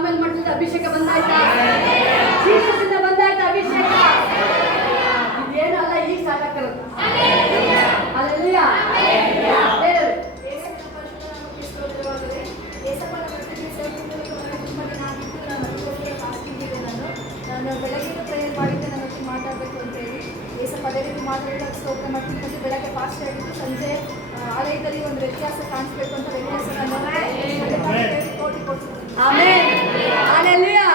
ಸಾಮೇಲ್ ಮಠದ ಅಭಿಷೇಕ ಬಂದಾಯ್ತಾ? ಜೀಸಸ್ಸಿಂದ ಬಂದಾಯ್ತಾ ಅಭಿಷೇಕ? ಇದೇನು ಅಲ್ಲ, ಈಗ ಸ್ಟಾರ್ಟ್ ಆಗ್ತಿರೋದು. ಅಲ್ಲೆಲ್ಲೂಯಾ. ನಾನು ಬೆಳಗ್ಗೆ ಪ್ರೇಯರ್ ಮಾಡಿದ್ದೆ, ನನ್ನ ಹತ್ರ ಮಾತಾಡಬೇಕು ಅಂತ ಹೇಳಿ ಏಸಪ್ಪ ಅದೇ ರೀತಿ ಮಾತಾಡೋಕ್ಕೆ ಸ್ತೋತ್ರ ಮಾಡ್ತೀನಿ. ಮತ್ತು ಬೆಳಗ್ಗೆ ಫಾಸ್ಟ್ ಆಗಿದ್ದು ಸಂಜೆ ಆಲಯದಲ್ಲಿ ಒಂದು ವ್ಯತ್ಯಾಸ ಕಾಣಿಸ್ಬೇಕು ಅಂತ ವ್ಯತ್ಯಾಸ ಕೋಟಿ ಕೊಡ್ತೀನಿ. Amen. Hallelujah.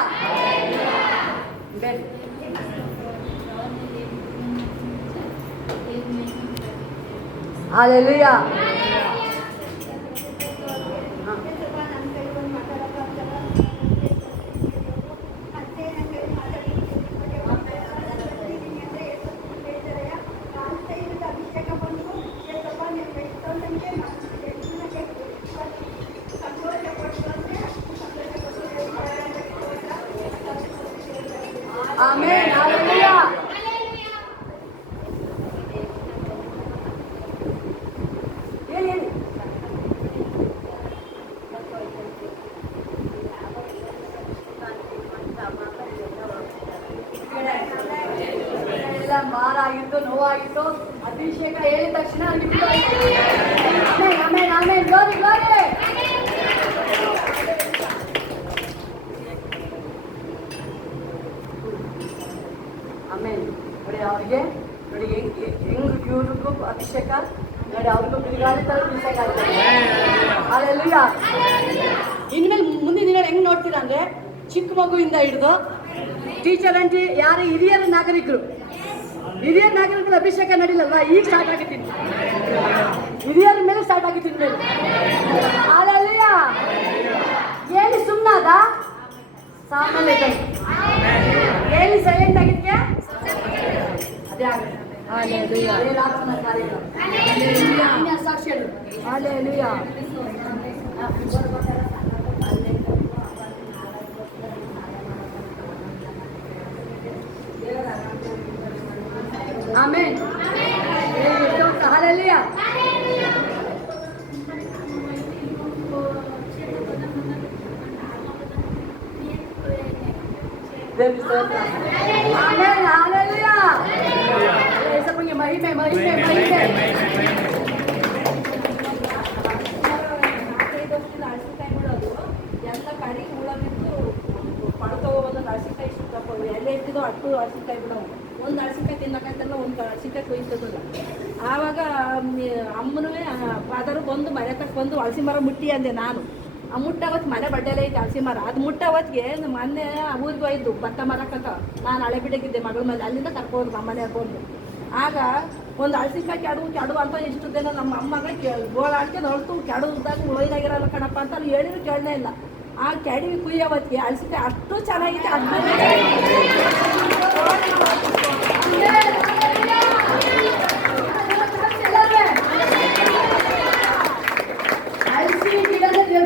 Hallelujah. Amen. Hallelujah. ಹೇಳಿ ಹೇಳಿ. ಎಲ್ಲ ಮಾರಾಗಿತ್ತು, ನೋವಾಗಿತ್ತು, ಅಭಿಷೇಕ ಹೇಳಿದ ತಕ್ಷಣ ಆಮೆನ್ ಆಮೆನ್. Glory glory. ಆಮೇಲೆ ನೋಡಿ ಅವ್ರಿಗೆ ನೋಡಿ ಹೆಂಗ್ ಇವ್ರಿಗೂ ಅಭಿಷೇಕ ನೋಡಿ, ಅವ್ರಿಗೂ ಬಿರುಗಾಳಿ ತರ ಅಭಿಷೇಕ ಆಗ್ತದೆ. ಹಲ್ಲೆಲೂಯಾ. ಇನ್ಮೇಲೆ ಮುಂದಿನ ದಿನ ಹೆಂಗ್ ನೋಡ್ತೀರಾ ಅಂದ್ರೆ, ಚಿಕ್ಕ ಮಗುವಿಂದ ಹಿಡಿದು ಟೀಚರ್ ಅಂಟಿ ಯಾರು ಹಿರಿಯರ ನಾಗರಿಕರು ಅಭಿಷೇಕ ನಡೀಲಲ್ವಾ, ಈಗ ಸ್ಟಾರ್ಟ್ ಆಗಿದ್ದೀನಿ. ಹಿರಿಯರ ಮೇಲೆ ಸ್ಟಾರ್ಟ್ ಆಗಿದ್ದೀನಿ ಮೇಲೆ. ಹಲ್ಲೆಲೂಯಾ. ಏನು ಸುಮ್ಮನಾದ ಸಾಮಾನ್ಯ ಏನು ಸೈಲೆಂಟ್ ಆಗಿದ್ಕೆ ಅದೇ ಆಗುತ್ತೆ. ಹಲ್ಲೆಲೂಯಾ. ಸಾಕ್ಷಿಗಳು. Hallelujah. Amen. Hallelujah. Amen. Hallelujah. ಯೇಸಪ್ಪನಿಗೆ ಮಹಿಮೆ ಮಹಿಮೆ ಮಹಿಮೆ. ಎಲ್ಲ ಕಡಿ ಹುಳ ಬಿದ್ದು ಪಡ್ತವ, ಒಂದೊಂದು ಅರಸಿಕಾಯಿ ಸುತ್ತಪ್ಪ ಎಲ್ಲ ಇಟ್ಟಿದ್ದು ಅಟ್ಟು ಅರಸಿಕಾಯಿ ಬಿಡವು. ಒಂದು ಅರಸಿಕಾಯಿ ತಿನ್ನಕಂತೆಲ್ಲ ಒಂದು ಅರಸಿಕಾಯಿ ಕೊಯ್ತದಲ್ಲ. ಆವಾಗ ಅಮ್ಮನೂ ಫಾದರು ಬಂದು ಮನೆ ತಕ್ಕ ಬಂದು ಹಲಸಿ ಮರ ಮುಟ್ಟಿ ಅಂದೆ ನಾನು. ಆ ಮುಟ್ಟವತ್ತು ಮನೆ ಬಡ್ಡೆಲ್ಲ ಐತೆ ಹಲಸಿ ಮರ. ಅದು ಮುಟ್ಟವತ್ತಿಗೆ ಮೊನ್ನೆ ಊರಿಗೆ ಹೋಯ್ತು ಭತ್ತ ಮರಕ್ಕಂತ. ನಾನು ಹಳೆ ಬಿಡಕ್ಕಿದ್ದೆ ಮಗಳ ಮೇಲೆ, ಅಲ್ಲಿಂದ ಕರ್ಕೊಂಡು ನಮ್ಮನೆ ಹಾಕೊಂಡು. ಆಗ ಒಂದು ಹಲಸಿಕಾಯಿ ಕೆಡು ಅಂತ ಇಷ್ಟು ದಿನ ನಮ್ಮ ಅಮ್ಮಗೆ ಗೋಳ ಹಾಕ್ಕೊಂಡು ಹೊರತು ಕೆಡುದಾಗ ಒಯ್ದಾಗಿರಲ್ಲ ಕಣಪ್ಪ ಅಂತ ಅಲ್ಲಿ ಹೇಳಿದ್ರು ಕೇಳನೇ ಇಲ್ಲ. ಆ ಕೆಡವಿ ಕುಯ್ಯವತ್ತಿಗೆ ಹಲಸಿಕಾಯಿ ಅಷ್ಟು ಚೆನ್ನಾಗಿದೆ.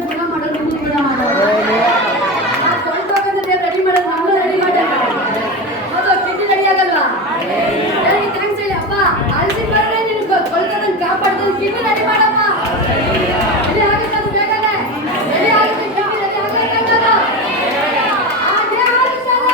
ಗುಣ ಮಾಡೋದು ಗುಣ ಮಾಡೋದು ರೆಡಿ ಮಾಡೋದು ನಮ್ದು ರೆಡಿ ಮಾಡೋದು ಅದು ಕಿಡ್ನಿ ರೆಡಿ ಆಗಲ್ಲ. ಥ್ಯಾಂಕ್ಸ್ ಹೇಳಿ ಅಪ್ಪ. ಅಲ್ಸಿ ಬರೋಣ ನೀನು ಕೊಳ್ತದಂಗೆ ಕಾಪಾಡ್ತೀನಿ. ಕಿಡ್ನಿ ರೆಡಿ ಮಾಡಮ್ಮ. ರೆಡಿ ಆಗುತ್ತೆ ಅದು ಬೇಗನೆ. ರೆಡಿ ಆಗುತ್ತೆ ಕಿಡ್ನಿ ರೆಡಿ ಆಗುತ್ತೆ ಅದು. ಹಾಗೆ ಆಗುತ್ತೆ ಅದು.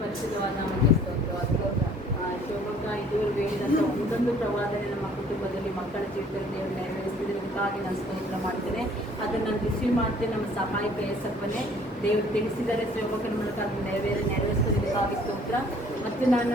ಪರಿಶುದ್ಧವಾದ ನಮಗೆ ಶೋಭಕ್ಕ ಇದುವರೆಗೂ ಹೇಳಿದಂಥ ಒಂದೊಂದು ಪ್ರವಾದನೆ ನಮ್ಮ ಕುಟುಂಬದಲ್ಲಿ ಮಕ್ಕಳ ಜೀವಿತದಲ್ಲಿ ದೇವರು ನೆರವೇರಿಸಿದ್ದಕ್ಕಾಗಿ ನಾನು ಸ್ತೋತ್ರ ಮಾಡ್ತೇನೆ. ಅದನ್ನು ನಾನು ರಿಸೀವ್ ಮಾಡ್ತೇನೆ. ನಮ್ಮ ಸಹಾಯಕ ಯೇಸಪ್ಪನೇ ದೇವರು ತಿಳಿಸಿದರೆ ಶೋಭಕ್ಕನ ಮೂಲಕ ಅದನ್ನು ನೆರವೇರಿಸೋದಕ್ಕಾಗಿ ಸ್ತೋತ್ರ. ಮತ್ತು ನಾನು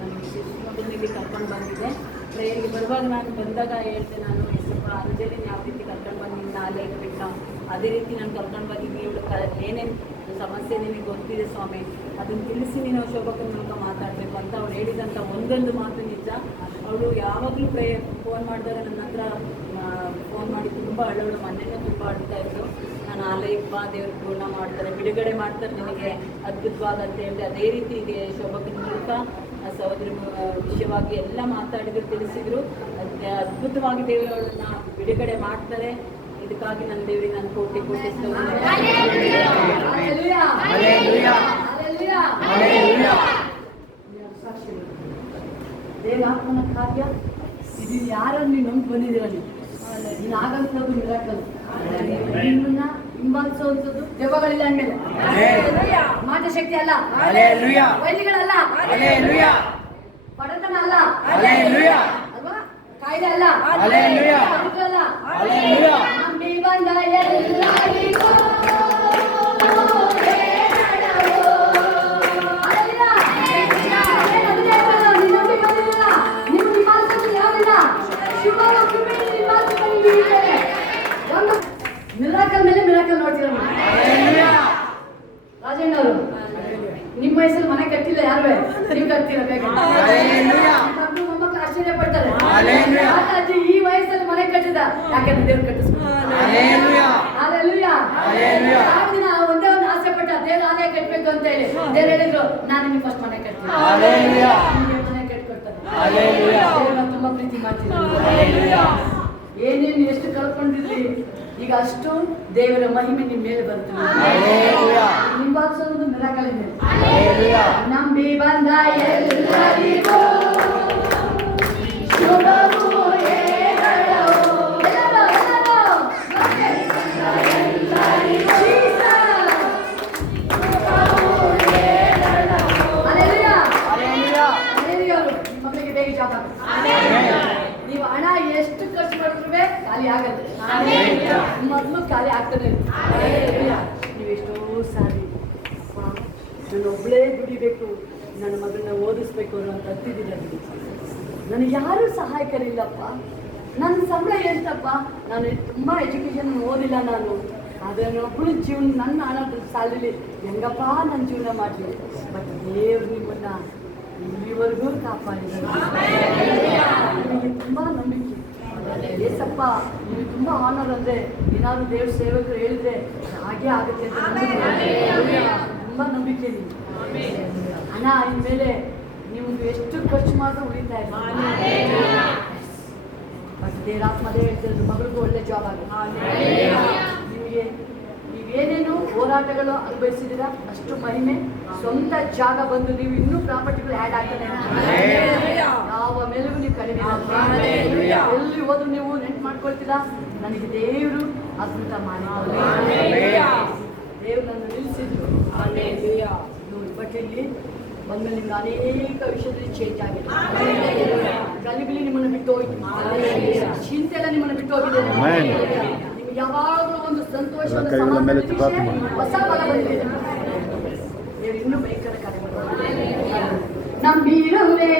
ನಮ್ಮ ಶಿಶುಮಗನಿಗೆ ಕರ್ಕೊಂಡು ಬಂದಿದ್ದೆ. ಪ್ರೇಯರ್ಗೆ ಬರುವಾಗ ನಾನು ಬಂದಾಗ ಹೇಳ್ತೆ, ನಾನು ಯೇಸಪ್ಪ ಅಂಜಲಿನ ಯಾವ ರೀತಿ ಕರ್ಕೊಂಡು ಬಂದು ನಿನ್ನ ಆಲಯಕ್ಕೆ ಬೇಕಾ ಅದೇ ರೀತಿ ನಾನು ಕರ್ಕೊಂಡು ಬಂದಿದ್ದೀನಿ. ಇವಳು ಏನೇನು ಸಮಸ್ಯೆ ನಿನಗೆ ಗೊತ್ತಿದೆ ಸ್ವಾಮಿ, ಅದನ್ನು ತಿಳಿಸಿ ನೀನು ಶೋಭಕ್ಕನ ಮೂಲಕ ಮಾತಾಡಬೇಕು ಅಂತ ಅವ್ರು ಹೇಳಿದಂಥ ಒಂದೊಂದು ಮಾತು ನಿಜ. ಅವಳು ಯಾವಾಗಲೂ ಫೋನ್ ಮಾಡಿದಾಗ ನನ್ನ ಹತ್ರ ಫೋನ್ ಮಾಡಿ ತುಂಬ ಅಳವಳು. ಮನೆಯೂ ತುಂಬ ಅಳ್ತಾ ಇದ್ರು. ನಾನು ಆಲಯಕ್ಕೆ ಬಾ, ದೇವರು ಪೂರ್ಣ ಮಾಡ್ತಾರೆ, ಬಿಡುಗಡೆ ಮಾಡ್ತಾರೆ, ನಿನಗೆ ಅದ್ಭುತವಾದ ಅಂತ ಹೇಳಿದೆ. ಅದೇ ರೀತಿ ಇದೆ ಶೋಭಕ್ಕನ ಮೂಲಕ ಸಹೋದರಿ ವಿಷಯವಾಗಿ ಎಲ್ಲ ಮಾತಾಡಿದ್ರು, ತಿಳಿಸಿದ್ರು. ಅದ್ಭುತವಾಗಿ ದೇವರನ್ನ ಬಿಡುಗಡೆ ಮಾಡ್ತಾರೆ. ಇದಕ್ಕಾಗಿ ನನ್ನ ದೇವರಿಗೆ ನಾನು ಕೋಟಿ ಕೋಟಿ Hallelujah. Hallelujah. Hallelujah. ಸಾಕ್ಷಿಗಳು. ದೇವರಾತ್ಮನ ಕಾರ್ಯ ಇದು ಯಾರನ್ನು ನೀವು ನಂಬಿ ಬಂದಿದ್ದೀರಲ್ಲಿ ನೀನು ಆಗಂಥದ್ದು ಮಿರಾಕಲ್. ನಿಮ್ಮನ್ನ ಹಿಂಬಾಲಿಸುವಂಥದ್ದು ದೆವ್ವಗಳಿಲ್ಲ ಅಂದ್ಮೇಲೆ ಮಾಟ ಶಕ್ತಿ ಅಲ್ಲ, Hallelujah. ವೈದ್ಯಗಳಲ್ಲ, Hallelujah. ಬಡತನ ಅಲ್ಲ, Hallelujah. ಅಲ್ವಾ, ಕಾಯಿಲೆ ಅಲ್ಲ, Hallelujah. ಪವಿತ್ರ ಅಲ್ಲ. Hallelujah. ನಂಬಿ ಬಂದ ಎಲ್ಲರಿಗೂ ಮಿರಾಕಲ್ ಮೇಲೆ ಮಿರಾಕಲ್ ನೋಡ್ತೀರ ರಾಜಣ್ಣ ಅವರು. ನಿಮ್ಮ ವಯಸ್ಸಲ್ಲಿ ಮನೆ ಕಟ್ಟಿಲ್ಲ ಯಾರು, ನೀವು ಕಟ್ತೀರ ಬೇಕು. ಮಕ್ಕಳು ಮೊಮ್ಮಕ್ಕಳು ಆಶ್ಚರ್ಯ ಪಡ್ತಾರೆ, ಅಜ್ಜಿ ಈ ವಯಸ್ಸಲ್ಲಿ ಮನೆ ಕಟ್ಟಿದ, ಯಾಕಂದ್ರೆ ದೇವ್ರು ಕಟ್ಟಿಸ್ಬೇಕು. ಯಾವ ದಿನ ಒಂದೇ ಒಂದು ಆಸೆ ಪಟ್ಟ ದೇವ್ರ ಆಲಯ ಕಟ್ಟಬೇಕು ಅಂತ ಹೇಳಿ ದೇವ್ರು ಹೇಳಿದ್ರು, ನಾನು ನಿಮ್ಗೆ ಫಸ್ಟ್ ಮನೆ ಕಟ್ತೀನಿ, ಮನೆ ಕಟ್ಕೊಡ್ತಾರೆ. ದೇವ್ರನ್ನ ತುಂಬಾ ಪ್ರೀತಿ ಮಾಡ್ತೀನಿ. ಏನೇನು ಎಷ್ಟು ಕಳ್ಕೊಂಡಿದ್ರಿ, ಈಗ ಅಷ್ಟು ದೇವರ ಮಹಿಮೆ ನಿಮ್ಮ ಮೇಲೆ ಬರ್ತದೆ. ನಿಂಬಾಕ್ಸೋದು ಮಿರಾಕಲ್ ಇದೆ. ನಂಬಿ ಬಂದ ಎಲ್ಲರಿಗೂ ಶುಭವು ಹೇಳವು. ಮಕ್ಕಳಿಗೆ ಬೇಗ ಜಾಬ್ ನೀವು ಹಣ ಎಷ್ಟು ಖರ್ಚು ಮಾಡಿದ್ರು ಖಾಲಿ ಆಗತ್ತೆ, ಮೊದಲು ಖಾಲಿ ಆಗ್ತದೆ. ನೀವು ಎಷ್ಟೋ ಸಾರಿ ನಾನು ಒಬ್ಬಳೇ ದುಡಿಬೇಕು, ನನ್ನ ಮಗಳನ್ನ ಓದಿಸ್ಬೇಕು ಅನ್ನೋ ಅಂತಿದ್ದೀರ. ನನಗೆ ಯಾರೂ ಸಹಾಯಕರಿಲ್ಲಪ್ಪ, ನನ್ನ ಸಂಬಳ ಎಂತಪ್ಪ, ನಾನು ತುಂಬ ಎಜುಕೇಷನ್ ಓದಿಲ್ಲ ನಾನು, ಅದನ್ನೊಬ್ಬಳು ಜೀವನ ನನ್ನ ಹಣದ ಸಾಲಲ್ಲಿ ಹೆಂಗಪ್ಪ ನನ್ನ ಜೀವನ ಮಾಡಲಿ. ಬಟ್ ದೇವ್ರು ನಿಮ್ಮನ್ನ ಇಲ್ಲಿವರೆಗೂ ಕಾಪಾಡಿದ್ದಾರೆ. ನಿಮಗೆ ತುಂಬ ನಂಬಿಕೆ ಏಸಪ್ಪ, ನಿಮಗೆ ತುಂಬ ಆನರ್ ಅಂದರೆ ಏನಾದರೂ ದೇವ್ರ ಸೇವಕರು ಹೇಳಿದ್ರೆ ಹಾಗೆ ಆಗುತ್ತೆ ಅಂತ ತುಂಬ ನಂಬಿಕೆ ನೀವು. ಹಣ ಇನ್ಮೇಲೆ ನಿಮ್ಗೆ ಎಷ್ಟು ಖರ್ಚು ಮಾಡಿದ್ರು ಉಳಿತಾ ಇದೆ. ಬಟ್ ದೇವರಾತ್ಮದೇ ಹೇಳ್ತಿರೋದು, ಮಗಳಿಗೂ ಒಳ್ಳೆ ಜಾಬ್ ಆಗುತ್ತೆ. ನಿಮಗೆ ನೀವೇನೇನು ಹೋರಾಟಗಳು ಅನುಭವಿಸಿದ್ದೀರಾ ಅಷ್ಟು ಮಹಿಮೆ, ಸ್ವಂತ ಜಾಗ ಬಂದು ನೀವು ಇನ್ನೂ ಪ್ರಾಪರ್ಟಿಗಳು ಆ್ಯಡ್ ಆಗ್ತಾನೆ, ಯಾವ ಮೇಲೆಗೂ ನೀವು ಕಡಿಮೆ ಎಲ್ಲಿ ಹೋದ್ರು ನೀವು ರೆಂಟ್ ಮಾಡ್ಕೊಳ್ತೀರಾ. ನನಗೆ ದೇವರು ಅದ್ಭುತ ಮಾಡಿ ದೇವ್ರು ನನ್ನ ನಿಲ್ಲಿಸಿದ್ರು. ಬಟ್ ಇಲ್ಲಿ ಬಂದ್ಮೇಲೆ ನಿಮ್ಗೆ ಅನೇಕ ವಿಷಯದಲ್ಲಿ ಚೇಂಜ್ ಆಗಿದೆ. ಗಲಿಬಿಲಿ ನಿಮ್ಮನ್ನು ಬಿಟ್ಟು ಹೋಯ್ತು, ಚಿಂತೆ ಎಲ್ಲ ನಿಮ್ಮನ್ನು ಬಿಟ್ಟು ಹೋಗಿದೆ. ನಿಮ್ಗೆ ಯಾವಾಗಲೂ ಒಂದು ಸಂತೋಷದ ಸಮಾಧಾನ, ಹೊಸ ಬಲ ಬಂದಿದೆ. ದೇವರು ಇನ್ನೂ ಭಯಂಕರ ಕಾರ್ಯ ನಂಬಿರುವೆ.